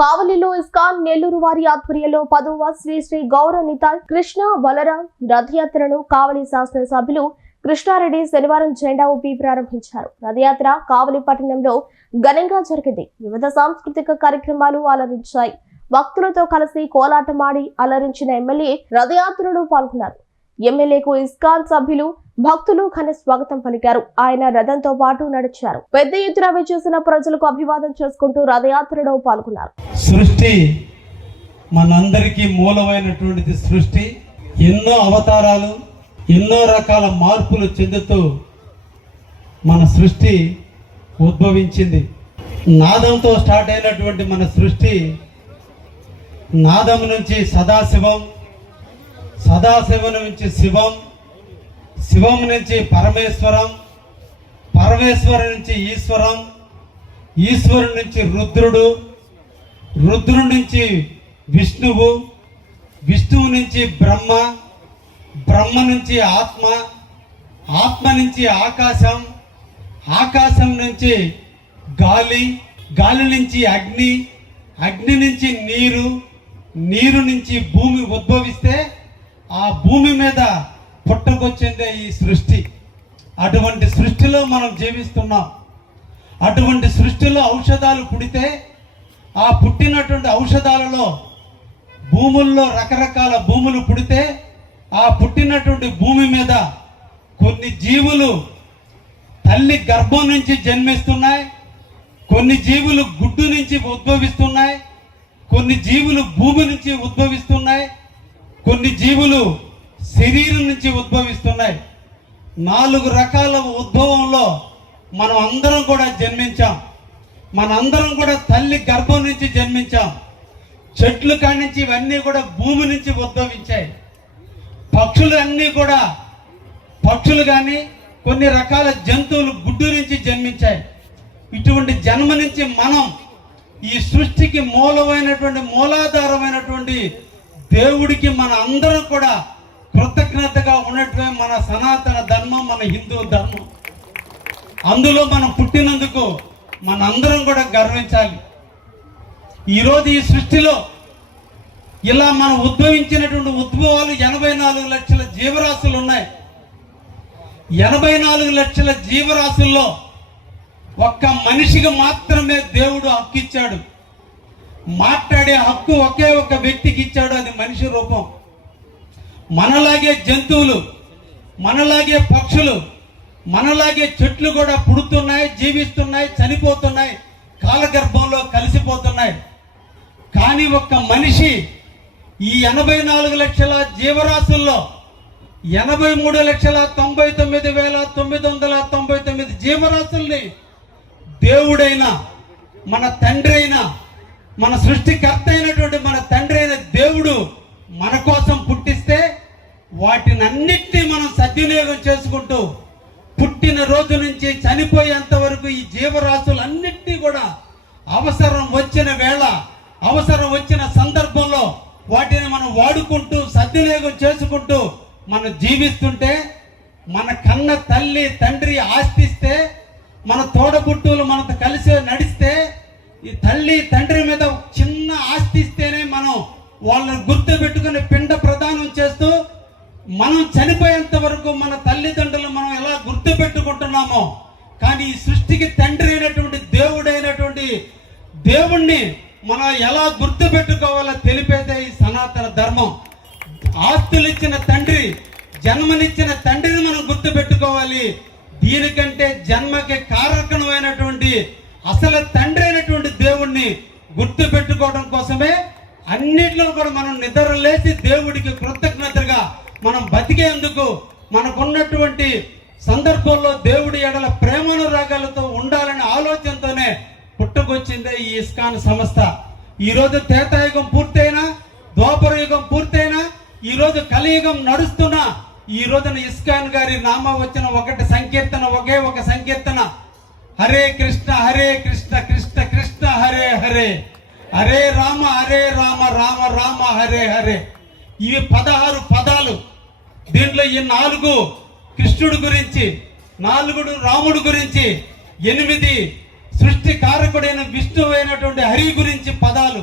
కావలిలో ఇస్కాన్ నెల్లూరు వారి ఆధ్వర్యంలో 10వ శ్రీ శ్రీ గౌరనిత కృష్ణ బలరాం రథయాత్రను కావలి శాసనసభ్యులు కృష్ణారెడ్డి శనివారం జెండా ఊపి ప్రారంభించారు. రథయాత్ర కావలి పట్టణంలో ఘనంగా జరిగింది. వివిధ సాంస్కృతిక కార్యక్రమాలు అలరించాయి. భక్తులతో కలిసి కోలాటమాడి అలరించిన ఎమ్మెల్యే రథయాత్రలో పాల్గొన్నారు. ఎమ్మెల్యేకు ఇస్కాన్ సభ్యులు భక్తులు ఘన స్వాగతం పలికారు. ఆయన రథంతో పాటు నడిచారు. పెద్ద ఎత్తున విచ్చేసిన ప్రజలకు అభివాదం చేసుకుంటూ రథయాత్రలో పాల్గొన్నారు. సృష్టి మనందరికీ మూలమైనటువంటిది. సృష్టి ఎన్నో అవతారాలు, ఎన్నో రకాల మార్పులు చెందుతూ మన సృష్టి ఉద్భవించింది. నాదంతో స్టార్ట్ అయినటువంటి మన సృష్టి నాదం నుంచి సదాశివం, సదాశివం నుంచి శివం, శివం నుంచి పరమేశ్వరం, పరమేశ్వరం నుంచి ఈశ్వరం, ఈశ్వరుడు నుంచి రుద్రుడు, రుద్రుడి నుంచి విష్ణువు, విష్ణువు నుంచి బ్రహ్మ, బ్రహ్మ నుంచి ఆత్మ, ఆత్మ నుంచి ఆకాశం, ఆకాశం నుంచి గాలి, గాలి నుంచి అగ్ని, అగ్ని నుంచి నీరు, నీరు నుంచి భూమి ఉద్భవిస్తే ఆ భూమి మీద పుట్టకొచ్చిందే ఈ సృష్టి. అటువంటి సృష్టిలో మనం జీవిస్తున్నాం. అటువంటి సృష్టిలో ఔషధాలు పుడితే ఆ పుట్టినటువంటి ఔషధాలలో భూముల్లో రకరకాల భూములు పుడితే ఆ పుట్టినటువంటి భూమి మీద కొన్ని జీవులు తల్లి గర్భం నుంచి జన్మిస్తున్నాయి, కొన్ని జీవులు గుడ్డు నుంచి ఉద్భవిస్తున్నాయి, కొన్ని జీవులు భూమి నుంచి ఉద్భవిస్తున్నాయి, కొన్ని జీవులు శరీరం నుంచి ఉద్భవిస్తున్నాయి. 4 రకాల ఉద్భవంలో మనం అందరం కూడా జన్మించాం. మనందరం కూడా తల్లి గర్భం నుంచి జన్మించాం. చెట్లు కాడి నుంచి ఇవన్నీ కూడా భూమి నుంచి ఉద్భవించాయి. పక్షులు అన్నీ కూడా పక్షులు కానీ కొన్ని రకాల జంతువులు గుడ్డు నుంచి జన్మించాయి. ఇటువంటి జన్మ నుంచి మనం ఈ సృష్టికి మూలమైనటువంటి మూలాధారమైనటువంటి దేవుడికి మన అందరం కూడా కృతజ్ఞతగా ఉన్నట్టు మన సనాతన ధర్మం, మన హిందూ ధర్మం. అందులో మనం పుట్టినందుకు మన అందరం కూడా గర్వించాలి. ఈరోజు ఈ సృష్టిలో ఇలా మనం ఉద్భవించినటువంటి ఉద్భవాలు 84 లక్షల జీవరాశులు ఉన్నాయి. 84 లక్షల జీవరాశుల్లో ఒక్క మనిషికి మాత్రమే దేవుడు హక్కు ఇచ్చాడు. మాట్లాడే హక్కు ఒకే ఒక వ్యక్తికి ఇచ్చాడు, అది మనిషి రూపం. మనలాగే జంతువులు, మనలాగే పక్షులు, మనలాగే చెట్లు కూడా పుడుతున్నాయి, జీవిస్తున్నాయి, చనిపోతున్నాయి, కాలగర్భంలో కలిసిపోతున్నాయి. కానీ ఒక్క మనిషి ఈ 84 లక్షల జీవరాశుల్లో 83,99,999 జీవరాశుల్ని దేవుడైన మన తండ్రి అయిన మన సృష్టికర్త అయినటువంటి మన తండ్రి అయిన దేవుడు మన కోసం పుట్టిస్తే వాటిని అన్నిటినీ మనం సద్వినియోగం చేసుకుంటూ పుట్టిన రోజు నుంచి చనిపోయేంత వరకు ఈ జీవరాశులన్నిటినీ కూడా అవసరం వచ్చిన వేళ, అవసరం వచ్చిన సందర్భంలో వాటిని మనం వాడుకుంటూ సద్వినియోగం చేసుకుంటూ మనం జీవిస్తుంటే, మన కన్న తల్లి తండ్రి ఆస్తిస్తే, మన తోడబుట్టులు మనతో కలిసి నడిస్తే, ఈ తల్లి తండ్రి మీద చిన్న ఆస్తి ఇస్తేనే మనం వాళ్ళని గుర్తు పెట్టుకుని పిండ ప్రదానం చేస్తూ మనం చనిపోయేంత వరకు మన తల్లిదండ్రులు మనం ఎలా గుర్తు పెట్టుకుంటున్నామో, కానీ ఈ సృష్టికి తండ్రి అయినటువంటి దేవుడైనటువంటి దేవుణ్ణి మనం ఎలా గుర్తు పెట్టుకోవాలో తెలిపేదే ఈ సనాతన ధర్మం. ఆస్తులు ఇచ్చిన తండ్రి, జన్మనిచ్చిన తండ్రిని మనం గుర్తు పెట్టుకోవాలి. దీనికంటే జన్మకి కారకమైనటువంటి అసలు తండ్రి అయినటువంటి దేవుణ్ణి గుర్తు పెట్టుకోవడం కోసమే అన్నిట్లో కూడా మనం నిద్ర లేచి దేవుడికి కృతజ్ఞతగా మనం బతికేందుకు మనకున్నటువంటి సందర్భంలో దేవుడి ఎడల ప్రేమానురాగాలతో ఉండాలనే ఆలోచనతోనే పుట్టుకొచ్చిందే ఈ ఇస్కాన్ సంస్థ. ఈరోజు త్రేతాయుగం పూర్తయినా, ద్వాపర యుగం పూర్తయినా, ఈరోజు కలియుగం నడుస్తున్నా, ఈ రోజున ఇస్కాన్ గారి నామ వచ్చిన ఒకటి సంకీర్తన, ఒకే ఒక సంకీర్తన, హరే కృష్ణ కృష్ణ కృష్ణ హరే హరే, హరే రామ రామ రామ హరే హరే. ఇవి 16 పదాలు. దీంట్లో ఈ 4 కృష్ణుడి గురించి, 4 రాముడి గురించి, 8 సృష్టి కారకుడైన విష్ణువు అయినటువంటి హరి గురించి పదాలు,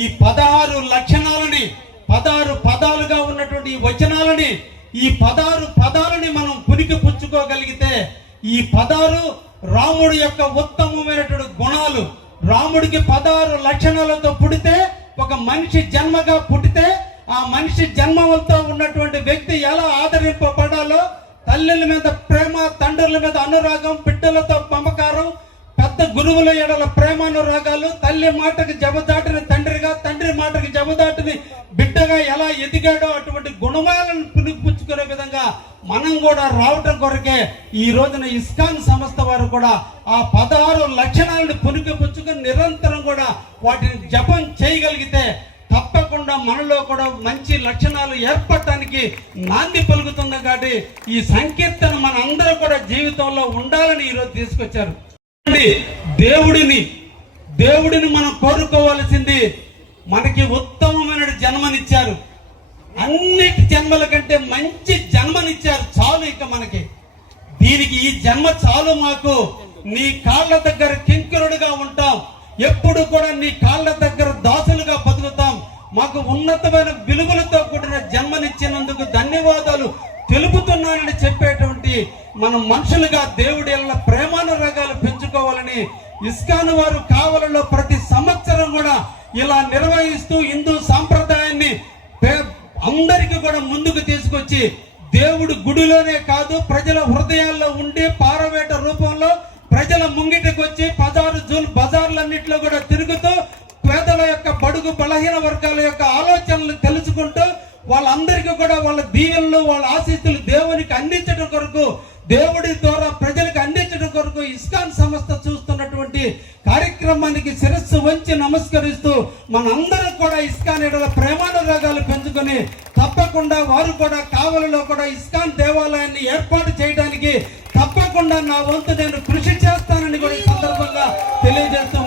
ఈ 16 లక్షణాలని 16 పదాలుగా ఉన్నటువంటి ఈ వచనాలని, ఈ 16 పదాలని మనం పునికి పుచ్చుకోగలిగితే, ఈ 16 రాముడి యొక్క ఉత్తమమైనటువంటి గుణాలు, రాముడికి 16 లక్షణాలతో పుడితే, ఒక మనిషి జన్మగా పుట్టితే ఆ మనిషి జన్మలతో ఉన్నటువంటి వ్యక్తి ఎలా ఆదరింపబడాలో, తల్లుల మీద ప్రేమ, తండ్రుల మీద అనురాగం, బిడ్డలతో మమకారం, పెద్ద గురువుల ఎడల ప్రేమానురాగాలు, తల్లి మాటకి జబదాటిని తండ్రిగా, తండ్రి మాటకి జబదాటిని బిడ్డగా ఎలా ఎదిగాడో అటువంటి గుణమాలను పునిపుచ్చుకునే విధంగా మనం కూడా రావటం కొరకే ఈ రోజున ఇస్కాన్ సంస్థ వారు కూడా ఆ 16 లక్షణాలను పునిపుచ్చుకుని నిరంతరం కూడా వాటిని జపం చేయగలిగితే తప్పకుండా మనలో కూడా మంచి లక్షణాలు ఏర్పడటానికి నాంది పలుకుతుంది. కాబట్టి ఈ సంకీర్తన మన అందరూ కూడా జీవితంలో ఉండాలని ఈరోజు తీసుకొచ్చారు. దేవుడిని మనం కోరుకోవాల్సింది, మనకి ఉత్తమమైన జన్మనిచ్చారు, అన్నిటి జన్మల కంటే మంచి జన్మనిచ్చారు. చాలు ఇక మనకి, దీనికి ఈ జన్మ చాలు. మాకు నీ కాళ్ళ దగ్గర కింకరుడుగా ఉంటాం, ఎప్పుడు కూడా నీ కాళ్ళ దగ్గర దాసులుగా బతుకుతాం. మాకు ఉన్నతమైన విలువలతో కూడిన జన్మనిచ్చినందుకు ధన్యవాదాలు తెలుపుతున్నానని చెప్పేటువంటి మన మనుషులుగా దేవుడి వల్ల ప్రేమానురాగాలు పెంచుకోవాలని ఇస్కాన్ వారు కావలలో ప్రతి సంవత్సరం కూడా ఇలా నిర్వహిస్తూ హిందూ సాంప్రదాయాన్ని అందరికీ కూడా ముందుకు తీసుకొచ్చి, దేవుడు గుడిలోనే కాదు ప్రజల హృదయాల్లో ఉండి పారవేట రూపంలో ప్రజల ముంగిటికి వచ్చి 16 జూన్ బజార్లన్నింటిలో కూడా తిరుగుతూ పేదల యొక్క బడుగు బలహీన వర్గాల యొక్క ఆలోచనలు తెలుసుకుంటూ వాళ్ళందరికీ కూడా వాళ్ళ దీవెనలు, వాళ్ళ ఆశీస్సులు దేవునికి అందించడం కొరకు, దేవుడి ద్వారా ప్రజలకు అందించడం కొరకు ఇస్కాన్ సంస్థ చూస్తున్నటువంటి కార్యక్రమానికి శిరస్సు వంచి నమస్కరిస్తూ మనందరం కూడా ఇస్కాన్ ఎడల ప్రేమానురాగాలు పెంచుకొని తప్పకుండా వారు కూడా కావలిలో కూడా ఇస్కాన్ దేవాలయాన్ని ఏర్పాటు చేయడానికి తప్పకుండా నా వంతు నేను కృషి చేస్తానని కూడా ఈ సందర్భంగా తెలియజేస్తూ